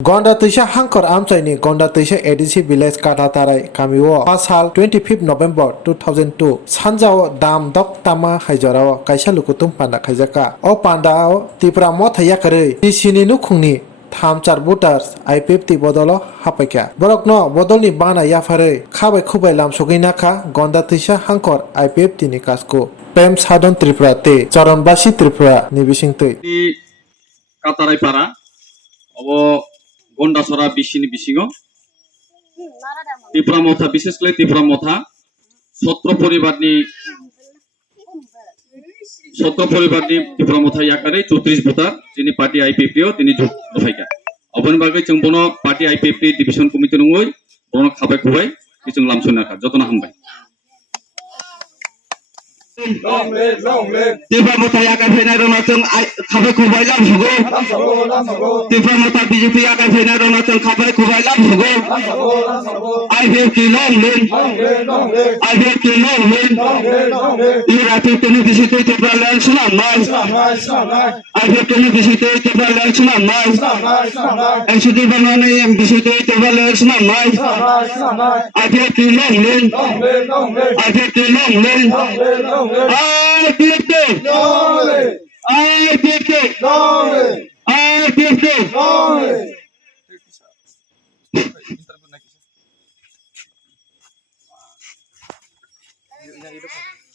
Gonda Tisha Hankor Amchaini Gonda Tisha ADC Village Katatarai Kamiwo Pasal 25 November 2002 Sanjao Dam Dok Tama Haijarawa Kaisa Lukutum Panda Kaijaka O Pandao Tipra Mothayakare Tisini Nukungni Tham Char Voters I50 Bodolo Hapaka Borokno Bodolni Bana Yafare Kabe Kubai Lam Soginaka Gonda Tisha Hankor I50 ni Kasko Pem Sadon Tripura Te Charonbasi Tripura Nibising Te Katarai Para Obo Gonda Sora Bishini Bishingo Tipra Motha বিশেষ করে Tipra Motha ছত্র পরিবারনি Tipra Motha yakare 34 voter যিনি party আইপিএফটিও তিনি দফাইকা অবন বাগৈ जों বনো party IPFT division committee নङै বনো খাবাय খুবাय जों লামসনাকা যতনা হামবাय Tipra Motha yakai fैनाय रना जों खाबाय खुबाय लामसगौ Tipra Motha बिजेपि yakai fैनाय रना जों खाबाय खुबाय लामसगौ I have to you have to visit Tipra land sunamai I have to visit Tipra land sunamai and should even only visit Tipra land sunamai I have to I have to I did it. I did it. I did it.